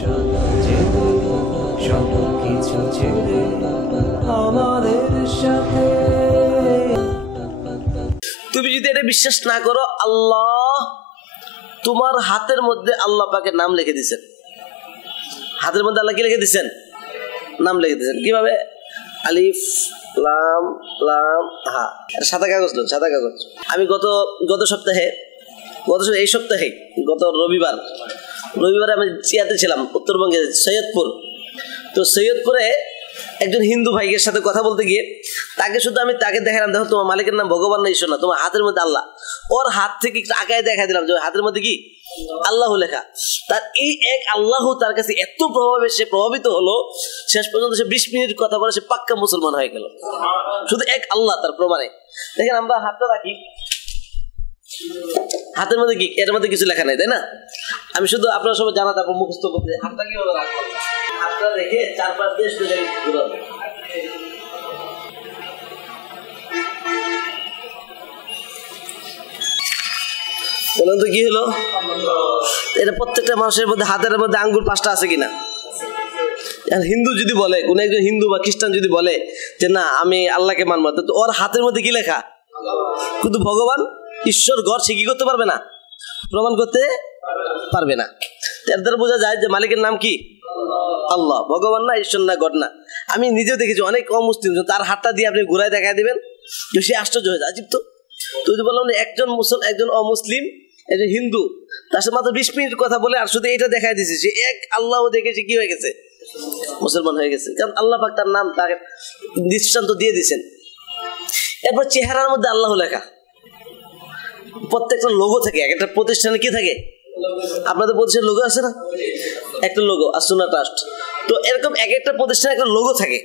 সব কিছু ছেড়ে আমাদের সাথে। তুমি যদি এটা বিশ্বাস না করো, আল্লাহ তোমার হাতের মধ্যে আল্লাহ পাকের নাম লিখে দিয়েছেন। হাতের মধ্যে আল্লাহ কি লিখে দিয়েছেন? নাম লিখে দিয়েছেন। কিভাবে? আলিফ লাম লাম হা। সাদা কাগজ লোন, সাদা কাগজ। আমি গত সপ্তাহে এই সপ্তাহে গত রবিবারে আমি চিয়াতে ছিলাম উত্তরবঙ্গে সৈয়দপুর। তো সৈয়দপুরে একজন হিন্দু ভাইয়ের সাথে কথা বলতে গিয়ে তাকে দেখালাম, দেখো তোমার মালিকের নাম ভগবান না ঈশ্বর না, তোমার হাতের মধ্যে আল্লাহ। ওর হাত থেকে একটু আগায় দেখা দিলাম যে হাতের মধ্যে কি আল্লাহ লেখা। তার এই এক আল্লাহ তার কাছে এত সে প্রভাবিত হলো, শেষ পর্যন্ত সে 20 মিনিট কথা বলে সে পাক্কা মুসলমান হয়ে গেল, শুধু এক আল্লাহ তার প্রমাণে। দেখেন আমরা হাতটা রাখি, হাতের মধ্যে কি এর মধ্যে কিছু লেখা নাই, তাই না? আমি শুধু আপনার সবাই জানা, তারপর মুখস্থ করতে হাতটা কিভাবে রাখবো, হাতটা রেখে 4-5 দেশ ঘুরাবে। বলুন তো কি হলো? এটা প্রত্যেকটা মানুষের মধ্যে হাতের মধ্যে আঙ্গুল 5টা আছে কিনা? হিন্দু যদি বলে, কোন একজন হিন্দু বা খ্রিস্টান যদি বলে যে না আমি আল্লাহকে মানবো, তো ওর হাতের মধ্যে কি লেখা? কিন্তু ভগবান ঈশ্বর গড় সে কি করতে পারবে না, প্রমাণ করতে পারবে না। এর দ্বারা বোঝা যায় যে মালিকের নাম কি আল্লাহ, ভগবান না, ঈশ্বর না, গড না। আমি নিজেও দেখেছি অনেক অমুসলিম তার হাতটা দিয়ে আপনি ঘুরায় দেখা দিবেন, সে আশ্চর্য হয়ে যায়, আজিব তো। যদি বললাম একজন অমুসলিম একজন হিন্দু তার সাথে মাত্র 20 মিনিট কথা বলে আর শুধু এটা দেখাই দিয়েছে, সে এক আল্লাহ দেখেছে কি হয়ে গেছে, মুসলমান হয়ে গেছে। কারণ আল্লাহ পাক তার নাম তাকে দৃষ্টান্ত দিয়ে দিয়েছেন। এরপর চেহারার মধ্যে আল্লাহ লেখা। প্রত্যেকটা লোগো থাকে, একটা প্রতিষ্ঠানে কি থাকে, আপনাদের প্রতিষ্ঠানের লোগো আছে না, একটা লোগো আসুনা ট্রাস্ট। তো এরকম এক একটা প্রতিষ্ঠানে একটা লোগো থাকে।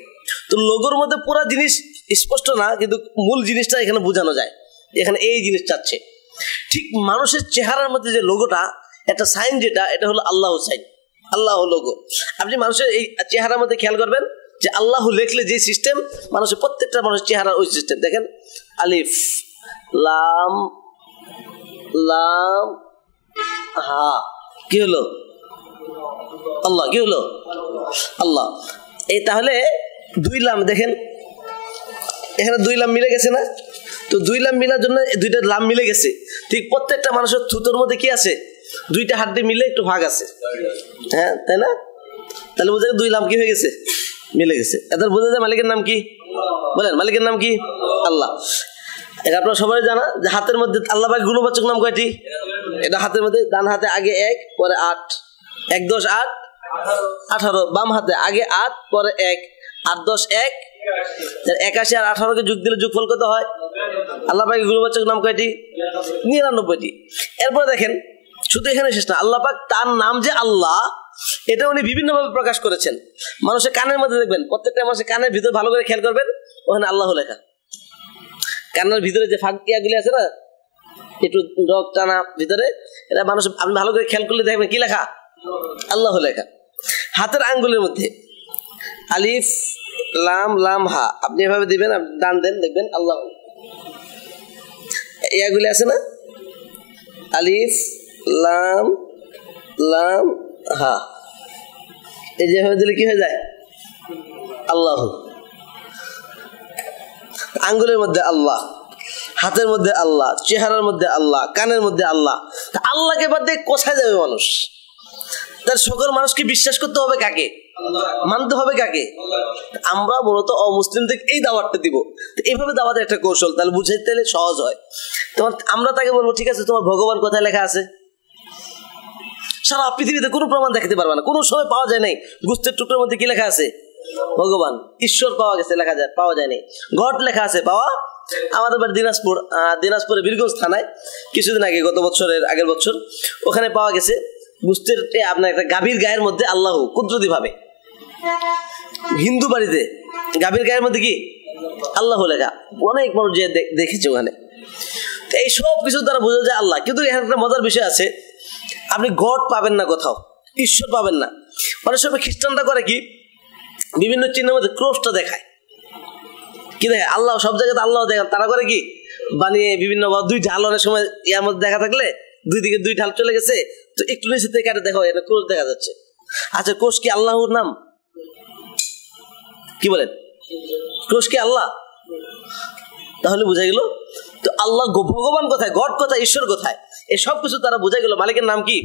তো লোগোর মধ্যে পুরো জিনিস স্পষ্ট না, কিন্তু মূল জিনিসটা এখানে বোঝানো যায়, এখানে এই জিনিস চাচ্ছে। ঠিক মানুষের চেহারার মধ্যে যে লোগোটা, একটা সাইন যেটা, এটা হলো আল্লাহ সাইন, আল্লাহ লোগো। আপনি মানুষের এই চেহারার মধ্যে খেয়াল করবেন যে আল্লাহ লেখলে যে সিস্টেম, মানুষের প্রত্যেকটা মানুষের চেহারার ওই সিস্টেম। দেখেন আলিফ লাম লাম হা, কি হলো আল্লাহ, কি হলো আল্লাহ। এই তাহলে 2 লাম, দেখেন এখানে 2 লাম মিলে গেছে না? তো 2 লাম মিলার জন্য 2টা লাম মিলে গেছে। ঠিক প্রত্যেকটা মানুষের থুতোর মধ্যে কি আছে, 2টা হাড্ডি মিলে একটু ভাগ আছে, হ্যাঁ তাই না? তাহলে বোঝা যায় 2 লাম কি হয়ে গেছে, মিলে গেছে। এদের বোঝা যায় মালিকের নাম কি, বলেন মালিকের নাম কি আল্লাহ। এটা আপনার সবাই জানা যে হাতের মধ্যে আল্লাহ পাকের গুণবাচক নাম কয়টি? এটা হাতের মধ্যে ডান হাতে আগে 1 পরে 8, 1 10 8 18, বাম হাতে আগে 8 পরে 1 8 10 1 81 আর 18কে যোগ দিলে যোগফল কত হয়? আল্লাহ পাকের গুণবাচক নাম কয়টি? 99টি। এরপর দেখেন শুধু এখানে শেষ না, আল্লাহ পাক তার নাম যে আল্লাহ, এটা উনি বিভিন্নভাবে প্রকাশ করেছেন। মানুষের কানের মধ্যে দেখবেন, প্রত্যেকটা মানুষের কানের ভিতর ভালো করে খেয়াল করবেন, ওখানে আল্লাহ লেখা। কানের ভিতরে যে ফাঁক গুলি আছে না, একটু রক টানা ভিতরে, এটা মানুষ আপনি ভালো করে খেয়াল করলে দেখবেন কি লেখা, আল্লাহ লেখা। হাতের আঙ্গুলের মধ্যে আলিফ লাম লাম হা, আপনি এভাবে দিবেন, ডান দেন, দেখবেন আল্লাহ। ইয়াগুলি আছে না, আলিফ লাম লাম হা, এই যেভাবে দিলে কি হয়ে যায় আল্লাহ। আঙ্গুলের মধ্যে আল্লাহ, হাতের মধ্যে আল্লাহ, চেহারার মধ্যে আল্লাহ, কানের মধ্যে আল্লাহ। আল্লাহকে বাদ দিয়ে কোথায় যাবে মানুষ? তার সকল মানুষকে বিশ্বাস করতে হবে কাকে, মানতে হবে কাকে? আমরা মূলত অমুসলিমদের এই দাওয়াতটা দিব। এইভাবে দাওয়াতের একটা কৌশল, তাহলে বুঝাইতে সহজ হয়। তোমার আমরা তাকে বলবো ঠিক আছে তোমার ভগবান কোথায় লেখা আছে? সারা পৃথিবীতে কোনো প্রমাণ দেখাতে পারবে না, কোনো সময় পাওয়া যায় নাই গোস্তের টুকরোর মধ্যে কি লেখা আছে ভগবান। ঈশ্বর পাওয়া গেছে, পাওয়া যায় নাই। গড লেখা আছে, পাওয়া আমাদের বাড়ি দিনাজপুরে বীরগঞ্জ থানায় কিছুদিন আগে, আগের বছর ওখানে পাওয়া গেছে গোস্তের আপনার একটা গাভীর গায়ের মধ্যে আল্লাহ কুদরতি ভাবে। হিন্দু বাড়িতে গাভীর গায়ের মধ্যে কি আল্লাহ লেখা, অনেক মানুষ যে দেখেছে ওখানে। এই সব কিছু দ্বারা বোঝা যায় আল্লাহ। কিন্তু এখানে একটা মজার বিষয় আছে, আপনি গড পাবেন না কোথাও, ঈশ্বর পাবেন না। অনেক সময় খ্রিস্টানরা করে কি, বিভিন্ন চিহ্নের মধ্যে ক্রসটা দেখায়, কি দেখে আল্লাহ, সব জায়গাতে আল্লাহ দেখান। তারা করে কি বানিয়ে বিভিন্ন 2 ঢাল, অনেক সময় ইয়ার মধ্যে দেখা থাকলে 2 দিকে 2 ঢাল চলে গেছে, তো একটু নিচে থেকে কাটে দেখো এটা ক্রস দেখা যাচ্ছে। আচ্ছা কোষ কি আল্লাহর নাম? কি বলেন? কোষ কি আল্লাহ? তাহলে বোঝা গেল তো আল্লাহ ভগবান কোথায়, গড কোথায়, ঈশ্বর কোথায়, এই সব কিছু তারা বোঝা গেল। মালিকের নাম কি?